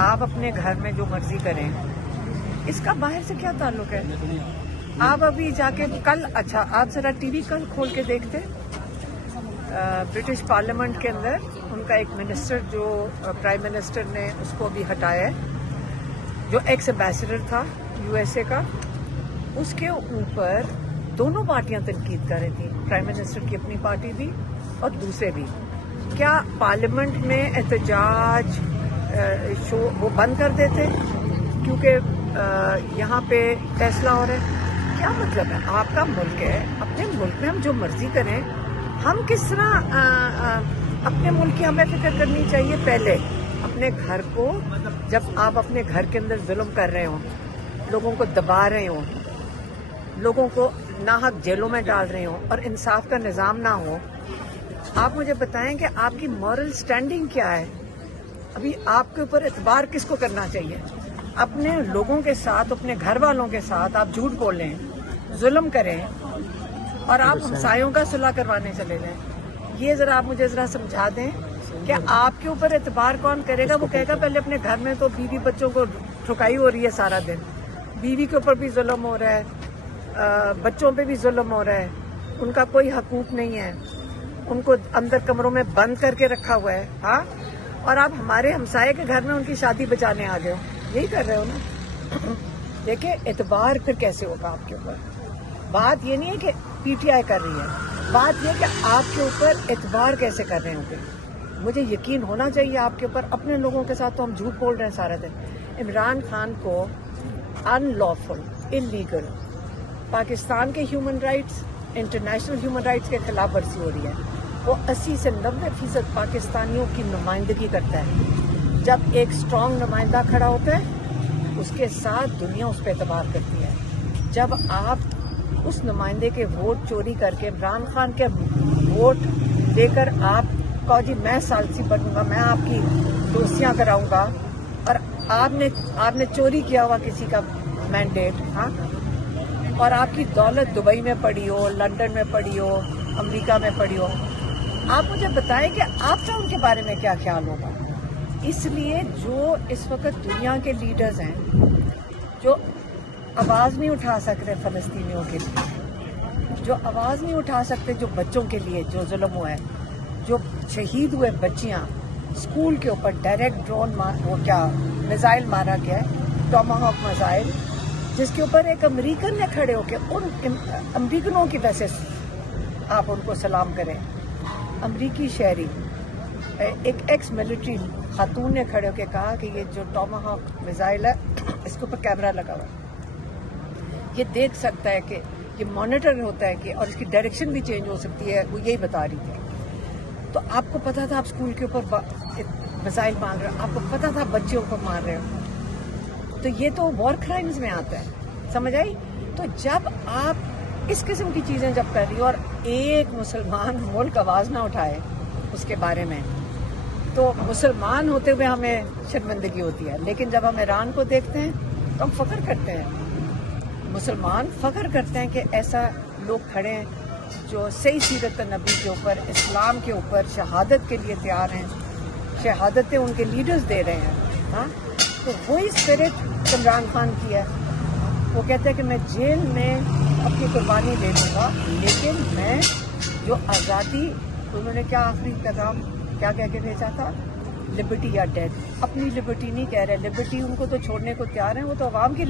آپ اپنے گھر میں جو مرضی کریں، اس کا باہر سے کیا تعلق ہے؟ آپ ابھی جا کے اچھا آپ ذرا ٹی وی کل کھول کے دیکھتے، برٹش پارلیمنٹ کے اندر ان کا ایک منسٹر جو پرائم منسٹر نے اس کو بھی ہٹایا ہے، جو ایکس ایمبیسڈر تھا یو ایس اے کا، اس کے اوپر دونوں پارٹیاں تنقید کر رہی تھیں، پرائم منسٹر کی اپنی پارٹی بھی اور دوسرے بھی۔ کیا پارلیمنٹ میں احتجاج وہ بند کر دیتے کیونکہ یہاں پہ فیصلہ ہو رہا ہے؟ کیا مطلب ہے؟ آپ کا ملک ہے، اپنے ملک میں ہم جو مرضی کریں۔ ہم کس طرح اپنے ملک کی ہمیں فکر کرنی چاہیے پہلے اپنے گھر کو، جب آپ اپنے گھر کے اندر ظلم کر رہے ہوں، لوگوں کو دبا رہے ہوں، لوگوں کو ناحق جیلوں میں ڈال رہے ہوں اور انصاف کا نظام نہ ہو، آپ مجھے بتائیں کہ آپ کی مورل سٹینڈنگ کیا ہے؟ ابھی آپ کے اوپر اعتبار کس کو کرنا چاہیے؟ اپنے لوگوں کے ساتھ، اپنے گھر والوں کے ساتھ آپ جھوٹ بولیں، ظلم کریں اور آپ ہمسایوں کا صلح کروانے چلے جائیں۔ یہ ذرا آپ مجھے ذرا سمجھا دیں کہ آپ کے اوپر اعتبار کون کرے گا؟ وہ کہے گا پہلے اپنے گھر میں تو بیوی بچوں کو ٹھکائی ہو رہی ہے سارا دن، بیوی کے اوپر بھی ظلم ہو رہا ہے، بچوں پہ بھی ظلم ہو رہا ہے، ان کا کوئی حقوق نہیں ہے، ان کو اندر کمروں میں بند کر کے رکھا ہوا ہے، ہاں، اور آپ ہمارے ہمسائے کے گھر میں ان کی شادی بچانے آ گئے ہو۔ یہی کر رہے ہو نا؟ دیکھیں اعتبار پھر کیسے ہوگا آپ کے اوپر؟ بات یہ نہیں ہے کہ پی ٹی آئی کر رہی ہے، بات یہ کہ آپ کے اوپر اعتبار کیسے کر رہے ہوں گے۔ مجھے یقین ہونا چاہیے آپ کے اوپر۔ اپنے لوگوں کے ساتھ تو ہم جھوٹ بول رہے ہیں سارا دن۔ عمران خان کو ان لافل، انلیگل پاکستان کے human rights, international human rights کے خلاف ورزی ہو رہی ہے۔ وہ 80 سے 90% پاکستانیوں کی نمائندگی کرتا ہے۔ جب ایک اسٹرانگ نمائندہ کھڑا ہوتا ہے، اس کے ساتھ دنیا اس پہ اعتبار کرتی ہے۔ جب آپ اس نمائندے کے ووٹ چوری کر کے، عمران خان کے ووٹ لے کر آپ کہو جی میں ثالثی بنوں گا، میں آپ کی دوستیاں کراؤں گا، اور آپ نے چوری کیا ہوا کسی کا مینڈیٹ، ہاں، اور آپ کی دولت دبئی میں پڑی ہو، لندن میں پڑی ہو، امریکہ میں پڑی ہو، آپ مجھے بتائیں کہ آپ کا ان کے بارے میں کیا خیال ہوگا؟ اس لیے جو اس وقت دنیا کے لیڈرز ہیں جو آواز نہیں اٹھا سکتے فلسطینیوں کے لیے، جو آواز نہیں اٹھا سکتے جو بچوں کے لیے جو ظلم ہوا ہے، جو شہید ہوئے بچیاں، اسکول کے اوپر ڈائریکٹ ڈرون میزائل مارا گیا ہے، ٹاماہاک میزائل، جس کے اوپر ایک امریکن نے کھڑے ہو کے ان امریکنوں کی وجہ سے آپ ان کو سلام کریں۔ امریکی شہری ایک ایکس ملٹری خاتون نے کھڑے ہو کے کہا کہ یہ جو ٹاماہاک میزائل ہے اس کے اوپر کیمرہ لگا ہوا ہے، یہ دیکھ سکتا ہے کہ یہ مانیٹر ہوتا ہے کہ، اور اس کی ڈائریکشن بھی چینج ہو سکتی ہے، وہ یہی بتا رہی تھی۔ تو آپ کو پتا تھا آپ اسکول کے اوپر میزائل مار رہے ہو، آپ کو پتا تھا بچوں کو مار رہے ہو، تو یہ تو وار کرائمز میں آتا ہے، سمجھ آئی؟ تو جب آپ اس قسم کی چیزیں جب کر رہی ہو اور ایک مسلمان ملک آواز نہ اٹھائے اس کے بارے میں، تو مسلمان ہوتے ہوئے ہمیں شرمندگی ہوتی ہے۔ لیکن جب ہم ایران کو دیکھتے ہیں تو ہم فخر کرتے ہیں، مسلمان فخر کرتے ہیں کہ ایسا لوگ کھڑے ہیں جو صحیح سیرت نبی کے اوپر، اسلام کے اوپر شہادت کے لیے تیار ہیں، شہادتیں ان کے لیڈرز دے رہے ہیں، ہاں۔ تو وہی اسپرٹ عمران خان کی ہے۔ وہ کہتے ہیں کہ میں جیل میں اپنی قربانی دے دوں گا، لیکن میں جو آزادی، انہوں نے کیا آخری پیغام کیا کہہ کے بھیجا تھا؟ لبرٹی یا ڈیتھ۔ اپنی لبرٹی نہیں کہہ رہے، لبرٹی ان کو تو چھوڑنے کو تیار ہیں، وہ تو عوام کی